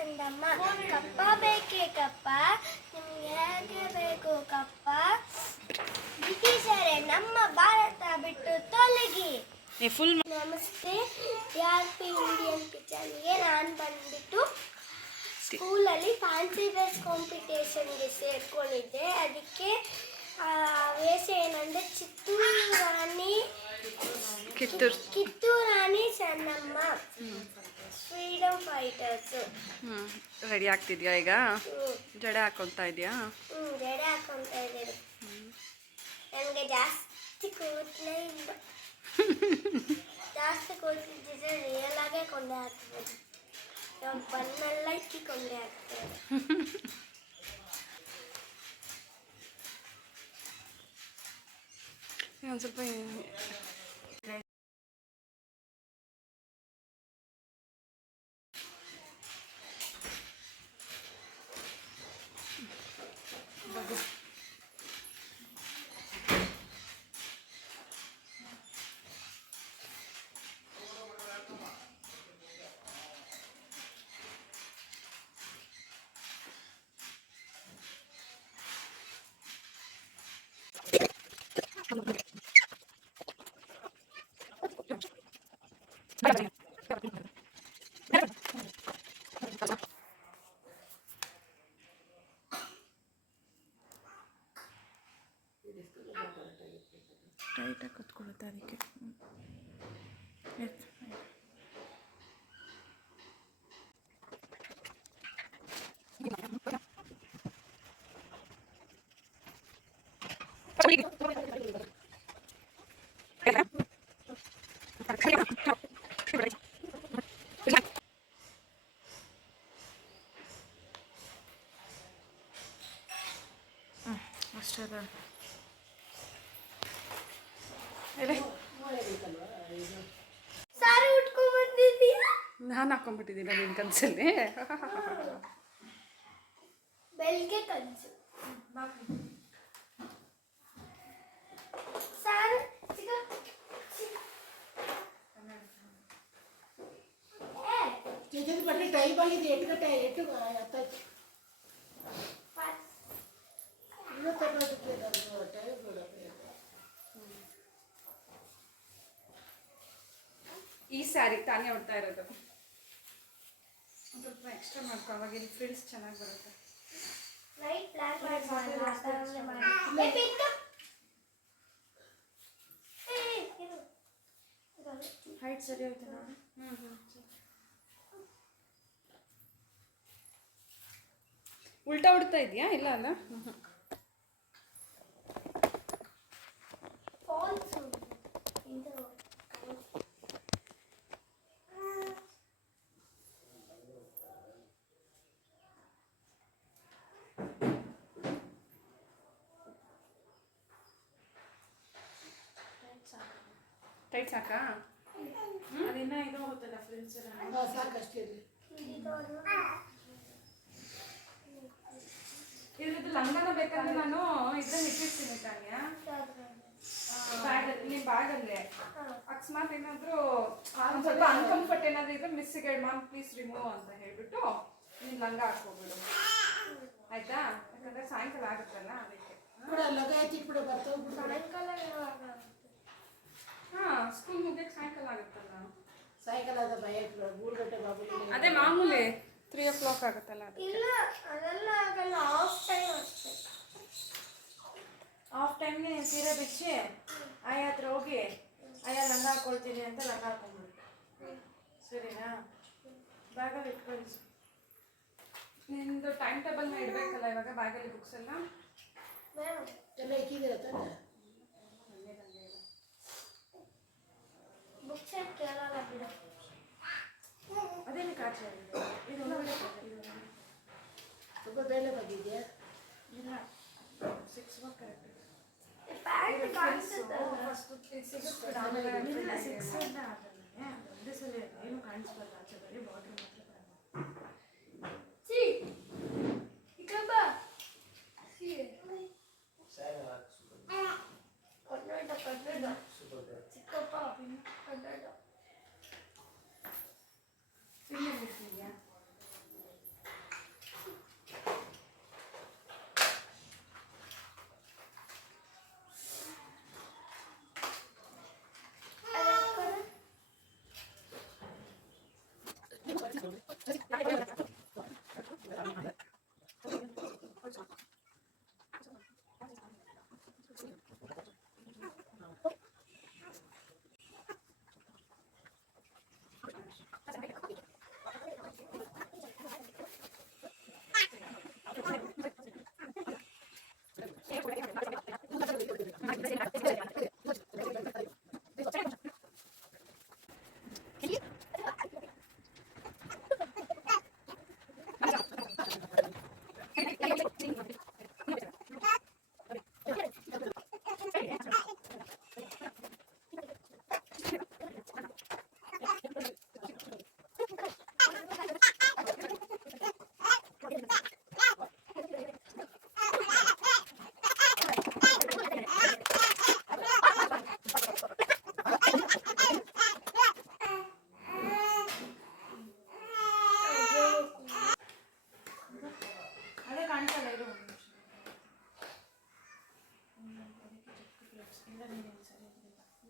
ಚಂದಮ್ಮ. ಕಪ್ಪ ಬೇಕೇ ಕಪ್ಪ? ನಿಮ್ಗೆ ಹೇಗೆ ಬೇಕು ಕಪ್ಪ? ಬ್ರಿಟಿಷರೇ ನಮ್ಮ ಭಾರತ ಬಿಟ್ಟು ತೊಲಗಿ. ಫುಲ್ ನಮಸ್ತೆ. ಆರ್ ಪಿ ಇಂಡಿಯನ್ ಕಿಚನ್ಗೆ ನಾನು ಬಂದ್ಬಿಟ್ಟು ಸ್ಕೂಲಲ್ಲಿ ಫ್ಯಾನ್ಸಿ ಡ್ರೆಸ್ ಕಾಂಪಿಟೇಷನ್ಗೆ ಸೇರ್ಕೊಂಡಿದ್ದೆ. ಅದಕ್ಕೆ ಆ, ವೇಷ ಏನಂದ್ರೆ ಚಿತ್ತೂರು ರಾಣಿ ಕಿತ್ತೂರು. ಕಿತ್ತೂರು ರಾಣಿ ಚೆನ್ನಮ್ಮ. ಫ್ರೀಡಮ್ ಫೈಟರ್ಸ್ ಹ್ಞೂ ರೆಡಿ ಆಗ್ತಿದ್ಯಾ ಈಗ? ಜಡೆ ಹಾಕೊಳ್ತಾ ಇದೆಯಾ? ಹ್ಞೂ ಜಡೆ ಹಾಕೊಂತ ಇದ್ದಾರೆ ನನಗೆ ಜಾಸ್ತಿ ಕೂದಲೇ ಇಲ್ಲ. ಜಾಸ್ತಿ ಕೂದಲಿದ್ದರೆ ರಿಯಲ್ ಆಗೇ ಕೊಂಡೆ ಹಾಕ್ಬೋದು. ನಮ್ಮ ಬನ್ನೆಲ್ಲ ಇಕ್ಕಿ ಕೊಂಡೆ ಹಾಕ್ತಾರೆ ಒಂದು ಸ್ವಲ್ಪ ಟೈಟಾಗಿ ಕುತ್ಕೊಳ್ಳುತ್ತೆ ಅದಕ್ಕೆ ಹ್ಮ್. ಎತ್ತು. ಹ್ಮ್, ಅಷ್ಟೇ ನಾನು ಹಾಕೊಂಡ್ಬಿಟ್ಟಿದ್ದೀನ ನಿನ್ನ ಕನಸಲ್ಲಿ ಬೆಳಿಗ್ಗೆ ಕನ್ಸು ಸಾರು ಚಿಕ್ಕ ಚಿಕ್ಕ. ಏ, ಚೇತನ್ ಬಟ್ಟೆ ಟೈಮ್ ಆಗಿದೆ ಎಂಟು ಗಂಟೆ ಎಂಟು ಹತ್ತಾಯ್ತು ಸ್ಯಾರಿ ತಾನೇ ಹೊಡ್ತಾ ಇರೋದು. ಸ್ವಲ್ಪ ಎಕ್ಸ್ಟ್ರಾ ಮಾಡ್ಕೊ ಅವಾಗ ಇಲ್ಲಿ ಫ್ರಿಲ್ಸ್ ಚೆನ್ನಾಗಿ ಬರುತ್ತೆ. ಹೈಟ್ ಸರಿ ಹೋಯ್ತು ನಾನು ಹ್ಞೂ ಹ್ಞೂ ಉಲ್ಟಾ ಉಡ್ತಾ ಇದೆಯಾ? ಇಲ್ಲ ಅಲ್ಲ? ಹ್ಞೂ ಹ್ಞೂ False. ಇದು. ಟೈಟ್ ಸಾಕಾ ಅದಿನ್ನ ಇದು ಹೋಗುತ್ತಲ್ಲ ಫ್ರೆಂಡ್ಸ್ ಸಾಕಷ್ಟೇ? ಇದ್ರದ್ದು ಲಂಗನ ಬೇಕಂದ್ರೆ ನಾನು ಇದ್ರಲ್ಲಿ ಇಟ್ಟಿರ್ತೀನಿ ತಾನ್ಯ ಯಾವ್ದು? ಬ್ಯಾಗಲ್ಲಿ ನಿಮ್ಮ ಬ್ಯಾಗಲ್ಲೇ ಹಾ. ಅಕಸ್ಮಾತ್ ಏನಾದರೂ ಒಂದು ಸ್ವಲ್ಪ ಅನ್ಕಂಫರ್ಟ್ ಏನಾದರೂ ಇದ್ರೆ ಮಿಸ್ಸಿಗೆ ಮ್ಯಾಮ್ ಪ್ಲೀಸ್ ರಿಮೂವ್ ಅಂತ ಹೇಳ್ಬಿಟ್ಟು ನೀನು ಲಂಗ ಹಾಕ್ಕೋಬಿಡು ಆಯ್ತಾ? ಯಾಕಂದ್ರೆ ಸಾಯಂಕಾಲ ಆಗುತ್ತಲ್ಲ ಅದಕ್ಕೆ. ಸಾಯಂಕಾಲ. ಹಾಂ ಸ್ಕೂಲ್ ಮುಗಿಯಕ್ಕೆ ಸಾಯಂಕಾಲ ಆಗುತ್ತಲ್ಲ. ಸಾಯಂಕಾಲ ಅದ ಮಾಮೂಲಿ ತ್ರೀ ಓ ಕ್ಲಾಕ್ ಆಗುತ್ತಲ್ಲ ಇಲ್ಲ ಅದೆಲ್ಲ ಆಗಲ್ಲ. ಆಫ್ ಟೈಮ್ ಅಷ್ಟೇ. ಆಫ್ ಟೈಮ್ಗೆ ಸೀರೆ ಬಿಚ್ಚಿ ಆಯಾ ಹತ್ರ ಹೋಗಿ ಆಯಾ ಲಂಗ ಹಾಕೊಳ್ತೀನಿ ಅಂತ ಲಂಗ ಹಾಕೊಂಡ್ಬಿಟ್ಟು ಸರಿನಾ? ಬ್ಯಾಗಲ್ಲಿ ಇಟ್ಕೊಳ್ಳಿ ನಿಂದು ಟೈಮ್ ಟೇಬಲ್ನ ಇಡಬೇಕಲ್ಲ ಇವಾಗ ಬ್ಯಾಗಲ್ಲಿ ಬುಕ್ಸ್ ಎಲ್ಲ ಮೇಡಮ್ ಎಲ್ಲ ಇಕ್ಕಿದ್ದೀರ ತಾನೆ ಬುಕ್ಸ್ ಕೇಳಲ್ಲ ಬಿಡು ಅದೇನು ಕಾಚಿ ಆಗಿದೆ ಇದು ಒಳಗಡೆ ಇದೆ, ಇದು ಒಳಗಡೆ. ತುಂಬ ಬೇಳೆ ಬಂದಿದೆಯಾ ಇಲ್ಲ six mark correct pant ಕಾಣಿಸುತ್ತಲ್ಲ first ಸಿಗುತ್ತೆ ಆಮೇಲೆ ಇಲ್ಲ ಸಿಕ್ಸ್ ಅಂತ ಆಗಲ್ಲ ಒಂದೇ ಸಲ ಏನು ಕಾಣಿಸ್ಬಾರ್ದು ಆಚೆ ಬರೀ ಬಾಟಲ್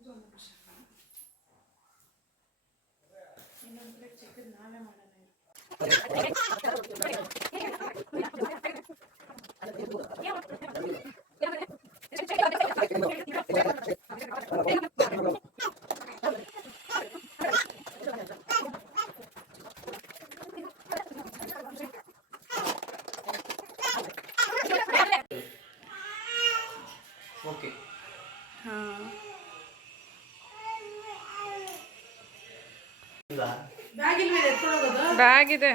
ಇರ್ಲಿಲ್ಲ. ಇದು ಒಂದು ನಿಮಿಷ. ಇನ್ನೊಂದು ಪ್ಲೇಟ್ ಚಿಕ್ಕದು ನಾವೇ ಮಾಡೋಣ ಇರು. ಓಕೆ ಬ್ಯಾಗ್ ಬ್ಯಾಗ್ ಇದೆ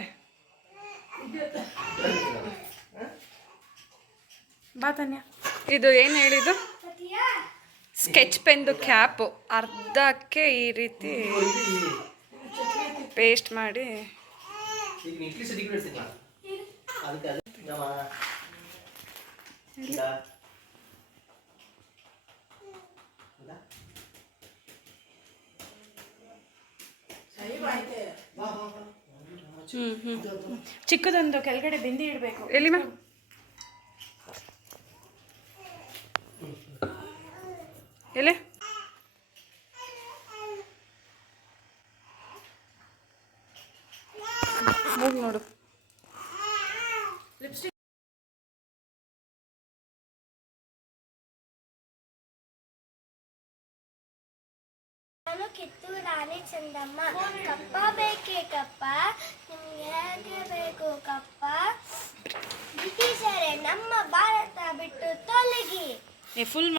ಬಾ ತನ್ಯ. ಇದು ಏನು ಹೇಳಿದ್ದು? ಸ್ಕೆಚ್ ಪೆನ್ದು ಕ್ಯಾಪು. ಅರ್ಧಕ್ಕೆ ಈ ರೀತಿ ಪೇಸ್ಟ್ ಮಾಡಿ. ಅದಕ್ಕೆ ಅದು ನಮ್ಮ ಇಲ್ಲ ಇಲ್ಲ? ಬಾ, ಬಾ. ಚಿಕ್ಕದೊಂದು ಕೆಳಗಡೆ ಬಿಂದಿ ಇಡಬೇಕು. ಎಲ್ಲಿ ಮಾ ಎಲ್ಲಿ? ಹೋಗಿ ನೋಡು. ನಾನು ಕಿತ್ತೂರು ರಾಣಿ ಚಂದಮ್ಮ. ಕಪ್ಪ ಬೇಕೇ ಕಪ್ಪ? ನಿಮ್ಗೆ ಹೇಗೆ ಬೇಕು ಕಪ್ಪ? ಬ್ರಿಟಿಷರೇ, ನಮ್ಮ ಭಾರತ ಬಿಟ್ಟು ತೊಲಗಿ. ಫುಲ್